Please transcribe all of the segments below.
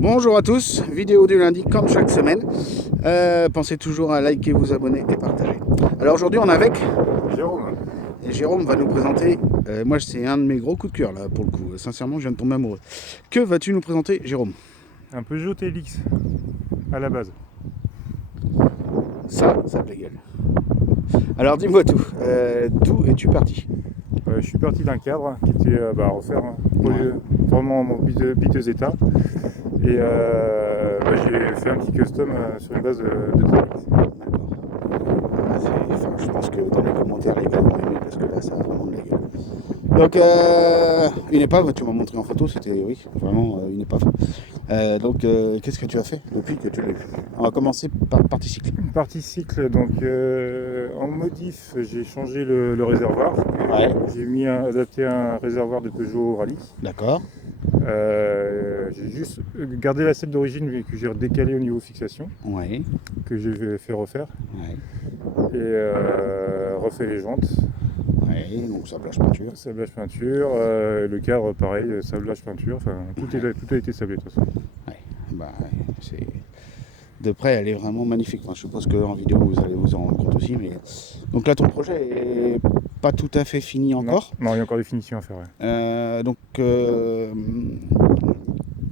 Bonjour à tous, vidéo du lundi comme chaque semaine. Pensez toujours à liker, vous abonner et partager. Alors aujourd'hui on est avec Jérôme, et Jérôme va nous présenter, moi c'est un de mes gros coups de cœur là pour le coup, sincèrement je viens de tomber amoureux. Que vas-tu nous présenter Jérôme? un Peugeot TLX à la base. Ça plaît gueule. Alors dis-moi tout, d'où es-tu parti? Je suis parti d'un cadre qui était à refaire, Ouais. vraiment en piteux état. Et j'ai fait un petit custom sur une base de TLX. D'accord. Enfin, je pense que dans les commentaires les gars vont aimer parce que là ça a vraiment de la gueule. Donc une épave, tu m'as montré en photo, c'était oui, vraiment une épave. Donc qu'est-ce que tu as fait depuis que tu l'as eu? On va commencer par partie cycle. Une partie cycle, donc en modif, j'ai changé le réservoir. Ouais. J'ai adapté un réservoir de Peugeot Rallye. D'accord. J'ai juste gardé la selle d'origine mais que j'ai décalé au niveau fixation, Ouais. que j'ai fait refaire. Ouais. Et refait les jantes, Ouais. Donc sablage peinture. sablage peinture, le cadre pareil, sablage peinture, enfin tout a été sablé de toute façon. Ouais. Bah ouais, c'est. De près, elle est vraiment magnifique. Enfin, je suppose qu'en vidéo, vous allez vous en rendre compte aussi. Mais... Donc là, ton projet est pas tout à fait fini Non, encore. non, il y a encore des finitions à faire. Ouais. Donc,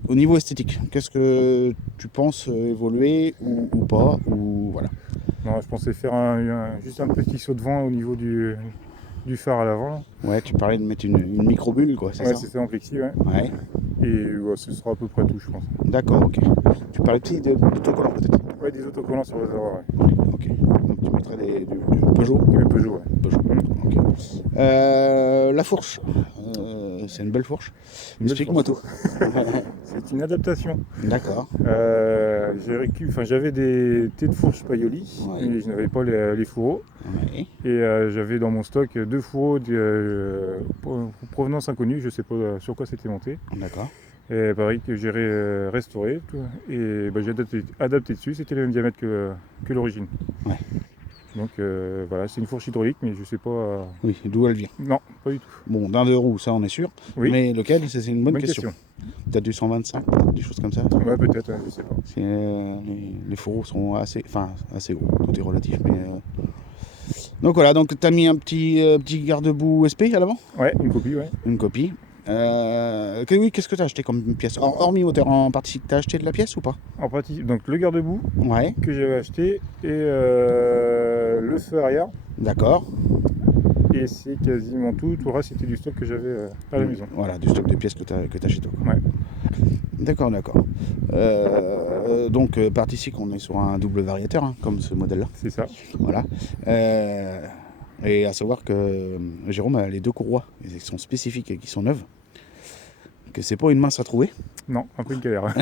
au niveau esthétique, qu'est-ce que tu penses évoluer ou pas ou voilà. Non, je pensais faire juste un petit saut de vent au niveau du phare à l'avant. Ouais, tu parlais de mettre une micro-bulle, quoi, c'est Ouais, ça? c'est fait en plexi, ouais. Ouais, Et ouais, ce sera à peu près tout, je pense. d'accord, ok. Tu parlais aussi d'autocollant peut-être? Ouais, des autocollants sur le réservoir, ouais. Ok. Donc tu mettrais du Peugeot? Et le Peugeot, ouais. Peugeot, ok. La fourche, c'est une belle fourche. Une belle Explique-moi tout. fourche. C'est une adaptation. D'accord. J'avais des têtes de fourche Paoli, Ouais. mais je n'avais pas les fourreaux. Ouais. Et j'avais dans mon stock deux fourreaux de provenance inconnue, je ne sais pas sur quoi c'était monté. D'accord. Et pareil que j'ai restauré tout, et j'ai adapté dessus, c'était le même diamètre que l'origine. Ouais. Donc voilà, c'est une fourche hydraulique, mais je sais pas. Oui, d'où elle vient? Non, pas du tout. Bon, d'un deux roues, ça on est sûr. Oui, Mais lequel, c'est une bonne bonne question. question. Peut-être du 125, peut-être des choses comme ça. Ouais, peut-être, je sais pas. Les fourreaux sont assez, enfin, assez gros. Tout est relatif, mais. Donc voilà, donc tu as mis un petit garde-boue SP à l'avant? Ouais, une copie, ouais. Une copie. Oui, qu'est-ce que tu as acheté comme pièce? Hormis moteur en partie, tu as acheté de la pièce ou pas? En pratique, donc le garde-boue Ouais, que j'avais acheté et le feu arrière. d'accord. Et c'est quasiment tout. Tout le reste, c'était du stock que j'avais à la maison. Voilà, du stock de pièces que tu as chez toi, quoi. Ouais. D'accord, d'accord. Donc, partie cycle, on est sur un double variateur, hein, comme ce modèle-là. C'est ça. Voilà. Et à savoir que Jérôme a les deux courroies qui sont spécifiques et qui sont neuves. Que c'est pas une mince à trouver. Non, un peu une galère.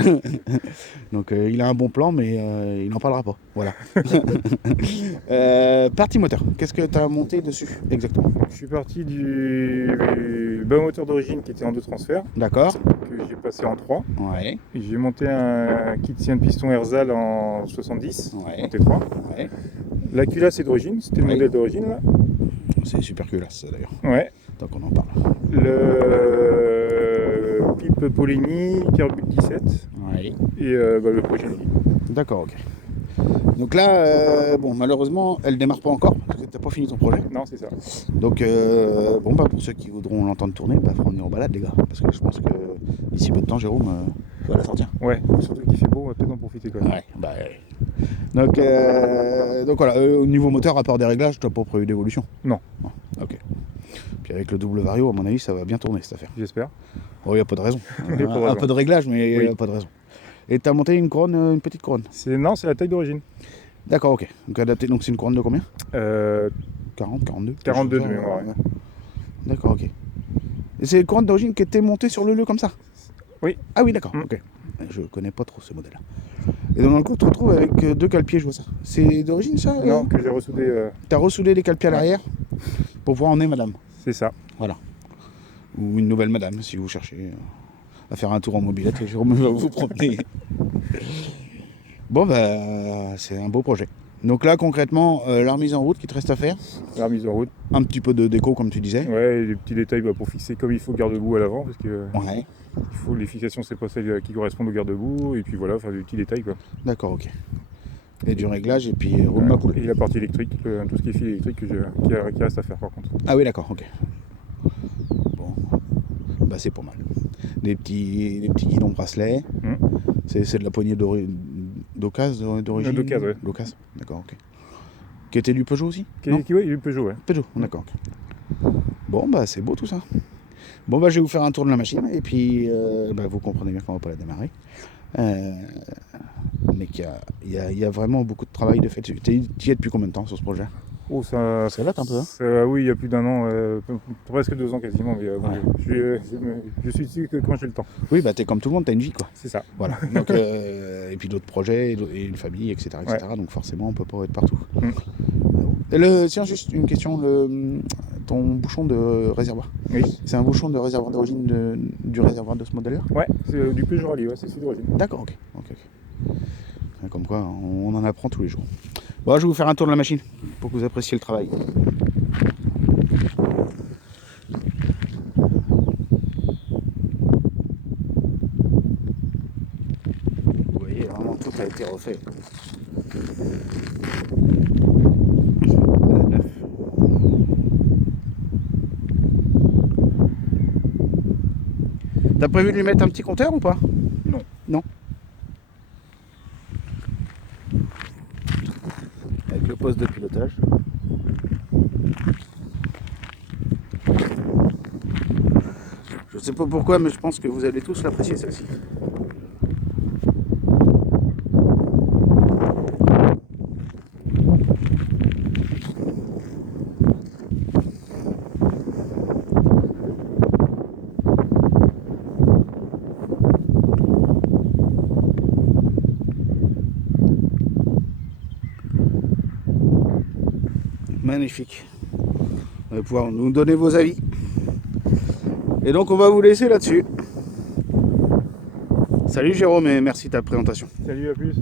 Donc il a un bon plan, mais il n'en parlera pas. Voilà. Partie moteur, qu'est-ce que tu as monté dessus exactement? Je suis parti du bas moteur d'origine qui était en 2 transferts, D'accord. que j'ai passé en 3. Ouais. Et j'ai monté un kit de piston Erzal en 70, Ouais. en T3. Ouais. La culasse est d'origine, c'était le Oui. modèle d'origine là. C'est super culasse ça d'ailleurs. Ouais. Tant qu'on en parle. Le pipe Poligny, Carbut 17 Ouais. et le projet. D'accord, ok. Donc là, bon, malheureusement, elle démarre pas encore parce que t'as pas fini ton projet. Non, c'est ça. Donc, pour ceux qui voudront l'entendre tourner, faut venir en balade, les gars. Parce que je pense que d'ici peu de temps, Jérôme va la sortir. Ouais, surtout qu'il fait beau, on va peut-être en profiter quand même. Ouais, bah. Donc voilà, au niveau moteur, rapport des réglages, t'as pas prévu d'évolution? Non. Ok. Puis avec le double vario, à mon avis, ça va bien tourner cette affaire. J'espère. Oh, il n'y a pas de raison. Y a pas de raison. Un peu de réglage, mais il Oui. n'y a pas de raison. Et t'as monté une couronne, une petite couronne? Non, c'est la taille d'origine. D'accord, ok. Donc adapté, donc c'est une couronne de combien? 40, 42? 42 de mémoire, ouais. D'accord, ok. Et c'est une couronne d'origine qui était montée sur le comme ça? Oui. Ah oui, d'accord, ok. Je connais pas trop ce modèle-là. Et donc dans le coup, tu te retrouves avec deux cale-pieds, je vois ça. C'est d'origine ça? Non, que j'ai ressoudé. T'as ressoudé les cale-pieds à Ouais. l'arrière pour pouvoir emmener madame. C'est ça. Voilà. Ou une nouvelle madame, si vous cherchez à faire un tour en mobilette, Jérôme va vous promener. Bon, bah, c'est un beau projet. Donc là, concrètement, la remise en route qui te reste à faire. La remise en route. Un petit peu de déco, comme tu disais. Ouais, et des petits détails pour fixer comme il faut le garde-boue à l'avant, parce que Ouais. les fixations, c'est pas celles qui correspondent au garde-boue, et puis voilà, enfin des petits détails quoi. D'accord, ok. Et du réglage, et puis roulement cool. Et la partie électrique, tout ce qui est fil électrique qui reste à faire par contre. Ah oui, d'accord, ok. Bon, bah c'est pas mal. Des petits guidons bracelets. C'est de la poignée d'occasion d'origine. D'occasion, ouais. D'occasion, d'accord, ok. Qui était du Peugeot aussi? Oui, du Peugeot, ouais. Peugeot, d'accord, ok. Bon, bah c'est beau tout ça. Bon, bah je vais vous faire un tour de la machine, et puis vous comprenez bien qu'on va pas la démarrer. Mais qu'il y a vraiment beaucoup de travail de fait. Tu y es depuis combien de temps sur ce projet? Oh, ça date un peu, hein? oui, il y a plus d'1 an, presque 2 ans quasiment, mais bon, Ouais. je suis dessus que quand j'ai le temps. Oui, bah t'es comme tout le monde, t'as une vie, quoi. C'est ça. Voilà. Donc, et puis d'autres projets, et une famille, etc. Ouais. Donc forcément, on peut pas être partout. Tiens, juste une question. Ton bouchon de réservoir, Oui. c'est un bouchon de réservoir d'origine du réservoir de ce modèle-là? Ouais, c'est du Peugeot Rallye, ouais, c'est celui d'origine. D'accord, ok. Comme quoi, on en apprend tous les jours. Bon, je vais vous faire un tour de la machine pour que vous appréciez le travail. Vous voyez, vraiment tout a été refait. Neuf. T'as prévu de lui mettre un petit compteur ou pas? Non. Non. Avec le poste de pilotage. Je sais pas pourquoi, mais je pense que vous allez tous l'apprécier celle-ci. Magnifique. Vous allez pouvoir nous donner vos avis. Et donc on va vous laisser là-dessus. Salut Jérôme et merci de ta présentation. Salut, à plus.